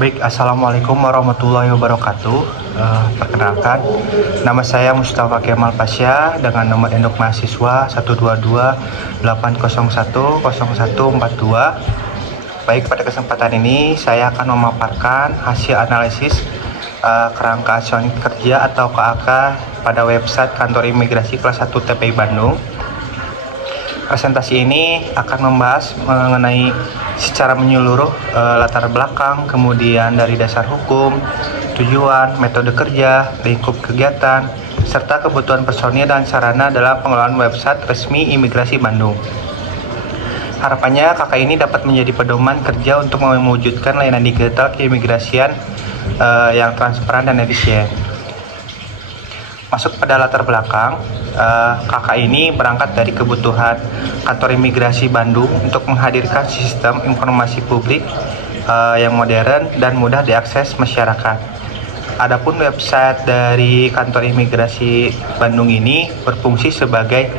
Baik, Assalamualaikum warahmatullahi wabarakatuh. Perkenalkan, nama saya Mustafa Kemal Pasya dengan nomor induk mahasiswa 122 801 0142. Baik, pada kesempatan ini saya akan memaparkan hasil analisis kerangka acuan kerja atau KAK pada website Kantor Imigrasi Kelas 1 TPI Bandung. Presentasi ini akan membahas mengenai secara menyeluruh latar belakang, kemudian dari dasar hukum, tujuan, metode kerja, lingkup kegiatan, serta kebutuhan personil dan sarana dalam pengelolaan website resmi Imigrasi Bandung. Harapannya KK ini dapat menjadi pedoman kerja untuk mewujudkan layanan digital keimigrasian yang transparan dan efisien. Masuk pada latar belakang, KK ini berangkat dari kebutuhan Kantor Imigrasi Bandung untuk menghadirkan sistem informasi publik yang modern dan mudah diakses masyarakat. Adapun website dari Kantor Imigrasi Bandung ini berfungsi sebagai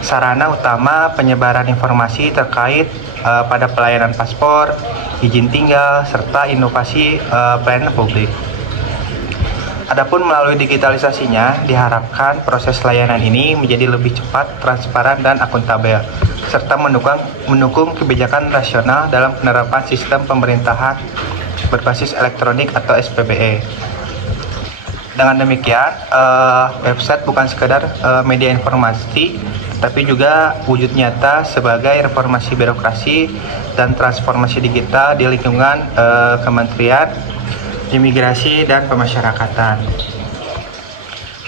sarana utama penyebaran informasi terkait pada pelayanan paspor, izin tinggal, serta inovasi pelayanan publik. Adapun melalui digitalisasinya, diharapkan proses layanan ini menjadi lebih cepat, transparan, dan akuntabel, serta mendukung kebijakan rasional dalam penerapan sistem pemerintahan berbasis elektronik atau SPBE. Dengan demikian, website bukan sekedar media informasi, tapi juga wujud nyata sebagai reformasi birokrasi dan transformasi digital di lingkungan Kementerian Imigrasi dan Pemasyarakatan.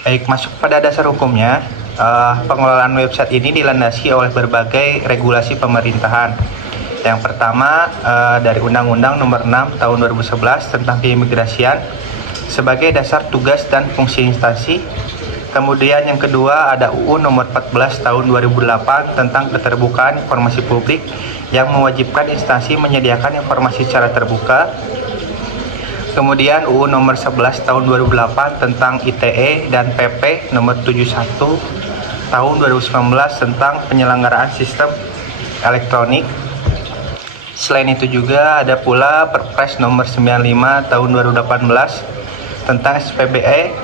Baik, masuk pada dasar hukumnya, pengelolaan website ini dilandasi oleh berbagai regulasi pemerintahan. Yang pertama dari Undang-Undang Nomor 6 Tahun 2011 tentang Keimigrasian sebagai dasar tugas dan fungsi instansi. Kemudian yang kedua ada UU Nomor 14 Tahun 2008 tentang keterbukaan informasi publik yang mewajibkan instansi menyediakan informasi secara terbuka. Kemudian UU Nomor 11 Tahun 2008 tentang ITE dan PP Nomor 71 Tahun 2019 tentang penyelenggaraan sistem elektronik. Selain itu juga ada pula Perpres Nomor 95 Tahun 2018 tentang SPBE,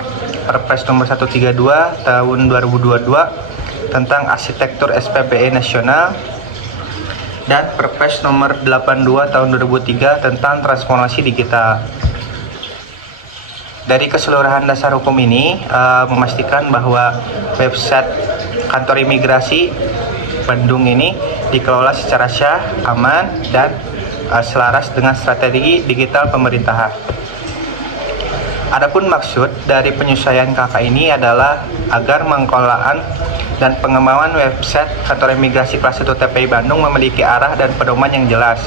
Perpres Nomor 132 Tahun 2022 tentang arsitektur SPBE nasional, dan Perpres Nomor 82 Tahun 2003 tentang transformasi digital. Dari keseluruhan dasar hukum ini memastikan bahwa website Kantor Imigrasi Bandung ini dikelola secara syah, aman, dan selaras dengan strategi digital pemerintahan. Adapun maksud dari penyesuaian KK ini adalah agar pengelolaan dan pengembangan website Kantor Imigrasi Kelas 1 TPI Bandung memiliki arah dan pedoman yang jelas.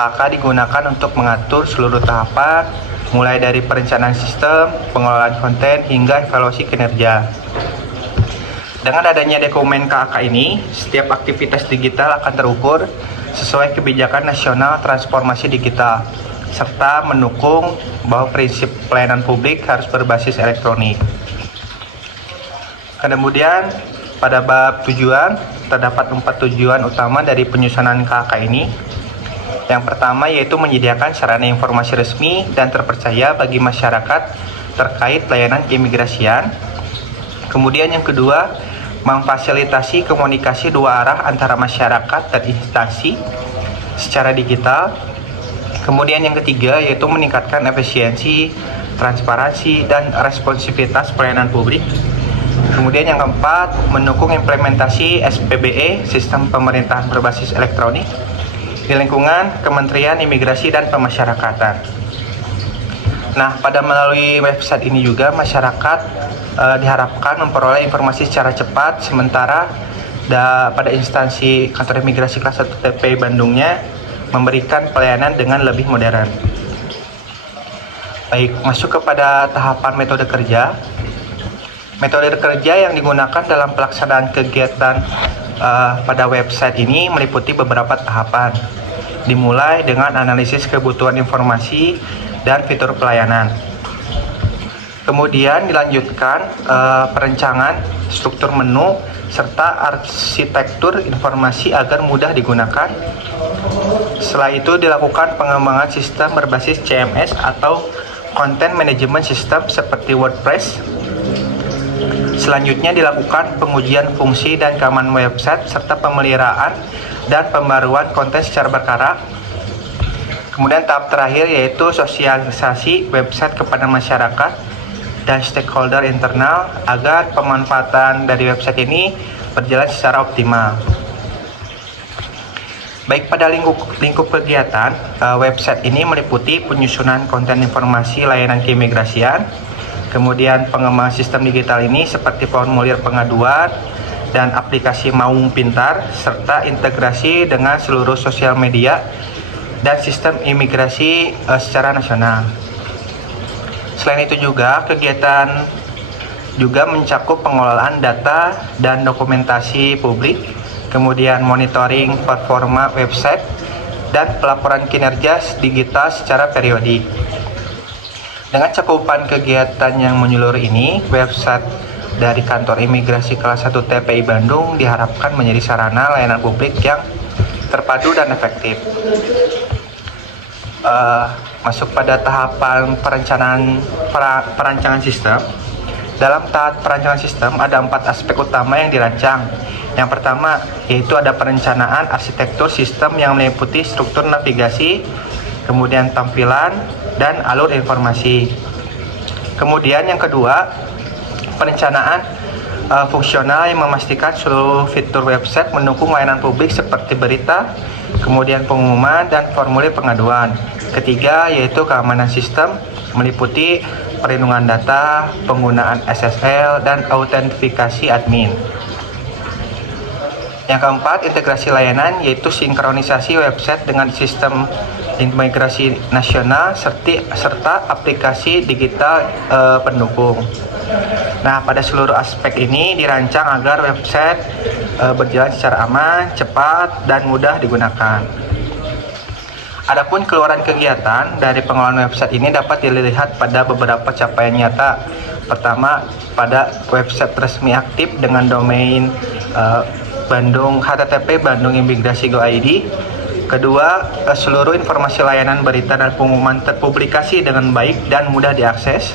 KK digunakan untuk mengatur seluruh tahapan, mulai dari perencanaan sistem, pengelolaan konten, hingga evaluasi kinerja. Dengan adanya dokumen KAK ini, setiap aktivitas digital akan terukur sesuai kebijakan nasional transformasi digital, serta mendukung bahwa prinsip pelayanan publik harus berbasis elektronik. Kemudian, pada bab tujuan, terdapat 4 tujuan utama dari penyusunan KAK ini. Yang pertama yaitu menyediakan sarana informasi resmi dan terpercaya bagi masyarakat terkait layanan keimigrasian. Kemudian yang kedua, memfasilitasi komunikasi dua arah antara masyarakat dan instansi secara digital. Kemudian yang ketiga yaitu meningkatkan efisiensi, transparansi, dan responsivitas pelayanan publik. Kemudian yang keempat, mendukung implementasi SPBE, sistem pemerintahan berbasis elektronik, di lingkungan Kementerian Imigrasi dan Pemasyarakatan. Nah, pada melalui website ini juga masyarakat diharapkan memperoleh informasi secara cepat, sementara pada instansi Kantor Imigrasi Kelas 1 TPI Bandungnya memberikan pelayanan dengan lebih modern. Baik, masuk kepada tahapan metode kerja. Metode kerja yang digunakan dalam pelaksanaan kegiatan pada website ini meliputi beberapa tahapan, dimulai dengan analisis kebutuhan informasi dan fitur pelayanan. Kemudian dilanjutkan perencanaan struktur menu serta arsitektur informasi agar mudah digunakan. Setelah itu dilakukan pengembangan sistem berbasis CMS atau Content Management System seperti WordPress. Selanjutnya dilakukan pengujian fungsi dan keamanan website serta pemeliharaan dan pembaruan konten secara berkala. Kemudian tahap terakhir yaitu sosialisasi website kepada masyarakat dan stakeholder internal agar pemanfaatan dari website ini berjalan secara optimal. Baik pada lingkup kegiatan, website ini meliputi penyusunan konten informasi layanan keimigrasian, kemudian pengembangan sistem digital ini seperti formulir pengaduan dan aplikasi Maung Pintar, serta integrasi dengan seluruh sosial media dan sistem imigrasi secara nasional. Selain itu juga, kegiatan juga mencakup pengelolaan data dan dokumentasi publik, kemudian monitoring performa website, dan pelaporan kinerja digital secara periodik. Dengan cakupan kegiatan yang menyeluruh ini, website dari Kantor Imigrasi Kelas 1 TPI Bandung diharapkan menjadi sarana layanan publik yang terpadu dan efektif. Masuk pada tahapan perancangan sistem. Dalam tahap perancangan sistem ada 4 aspek utama yang dirancang. Yang pertama yaitu ada perencanaan arsitektur sistem yang meliputi struktur navigasi, kemudian tampilan dan alur informasi. Kemudian yang kedua, perencanaan fungsional yang memastikan seluruh fitur website mendukung layanan publik seperti berita, kemudian pengumuman dan formulir pengaduan. Ketiga yaitu keamanan sistem, meliputi perlindungan data, penggunaan SSL, dan autentifikasi admin. Yang keempat, integrasi layanan, yaitu sinkronisasi website dengan sistem imigrasi nasional serta aplikasi digital pendukung. Nah, pada seluruh aspek ini dirancang agar website berjalan secara aman, cepat, dan mudah digunakan. Adapun keluaran kegiatan dari pengelolaan website ini dapat dilihat pada beberapa capaian nyata. Pertama, pada website resmi aktif dengan domain http bandungimigrasi.go.id. Kedua, seluruh informasi layanan berita dan pengumuman terpublikasi dengan baik dan mudah diakses.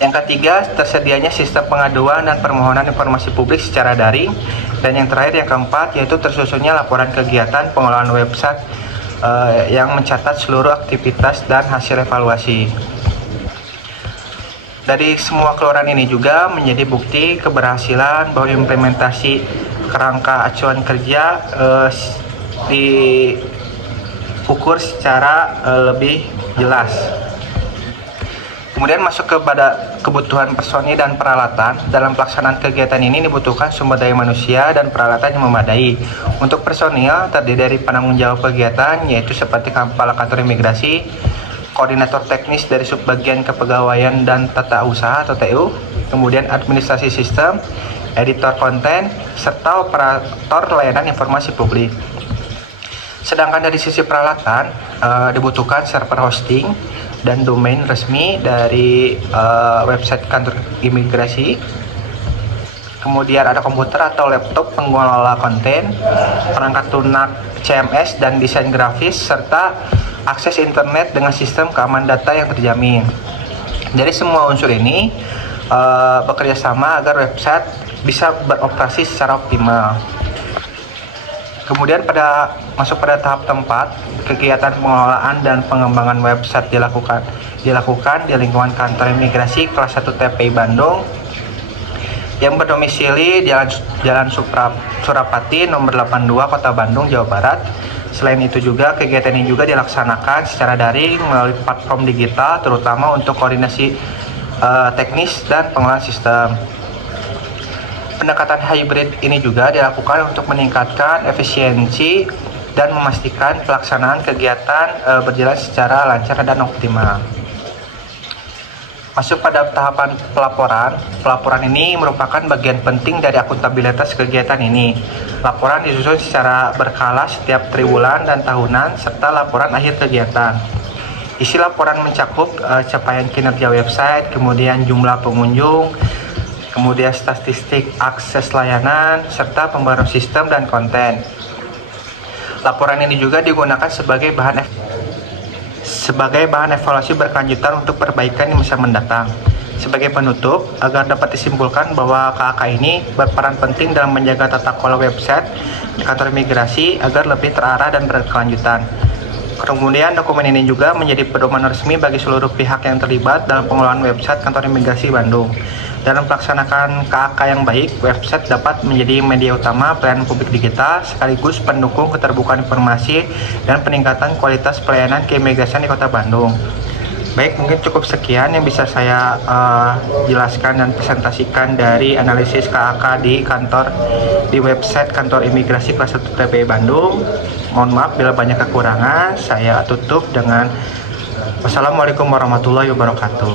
Yang ketiga, tersedianya sistem pengaduan dan permohonan informasi publik secara daring. Dan yang terakhir, yang keempat, yaitu tersusunnya laporan kegiatan pengelolaan website yang mencatat seluruh aktivitas dan hasil evaluasi. Dari semua keluaran ini juga menjadi bukti keberhasilan bahwa implementasi kerangka acuan kerja diukur secara lebih jelas. Kemudian masuk kepada kebutuhan personil dan peralatan. Dalam pelaksanaan kegiatan ini dibutuhkan sumber daya manusia dan peralatan yang memadai. Untuk personil terdiri dari penanggung jawab kegiatan, yaitu seperti Kepala Kantor Imigrasi, koordinator teknis dari subbagian kepegawaian dan tata usaha atau TU, kemudian administrasi sistem, editor konten, serta operator layanan informasi publik. Sedangkan dari sisi peralatan dibutuhkan server hosting dan domain resmi dari website kantor imigrasi. Kemudian ada komputer atau laptop pengelola konten, perangkat lunak CMS dan desain grafis, serta akses internet dengan sistem keamanan data yang terjamin. Jadi semua unsur ini bekerja sama agar website bisa beroperasi secara optimal. Kemudian masuk pada tahap tempat, kegiatan pengelolaan dan pengembangan website dilakukan di lingkungan Kantor Imigrasi Kelas 1 TPI Bandung yang berdomisili Jalan Surapati nomor 82 Kota Bandung, Jawa Barat. Selain itu juga kegiatan ini juga dilaksanakan secara daring melalui platform digital, terutama untuk koordinasi teknis dan pengelolaan sistem. Pendekatan hybrid ini juga dilakukan untuk meningkatkan efisiensi dan memastikan pelaksanaan kegiatan berjalan secara lancar dan optimal. Masuk pada tahapan pelaporan. Pelaporan ini merupakan bagian penting dari akuntabilitas kegiatan ini. Laporan disusun secara berkala setiap triwulan dan tahunan, serta laporan akhir kegiatan. Isi laporan mencakup capaian kinerja website, kemudian jumlah pengunjung, kemudian statistik akses layanan, serta pembaruan sistem dan konten. Laporan ini juga digunakan sebagai bahan evaluasi berkelanjutan untuk perbaikan di masa mendatang. Sebagai penutup, agar dapat disimpulkan bahwa KAK ini berperan penting dalam menjaga tata kelola website kantor imigrasi agar lebih terarah dan berkelanjutan. Kemudian dokumen ini juga menjadi pedoman resmi bagi seluruh pihak yang terlibat dalam pengelolaan website kantor imigrasi Bandung. Dalam melaksanakan KAK yang baik, website dapat menjadi media utama pelayanan publik digital sekaligus pendukung keterbukaan informasi dan peningkatan kualitas pelayanan keimigrasian di Kota Bandung. Baik, mungkin cukup sekian yang bisa saya jelaskan dan presentasikan dari analisis KAK di website kantor imigrasi kelas 1 TPI Bandung. Mohon maaf bila banyak kekurangan. Saya tutup dengan wassalamualaikum warahmatullahi wabarakatuh.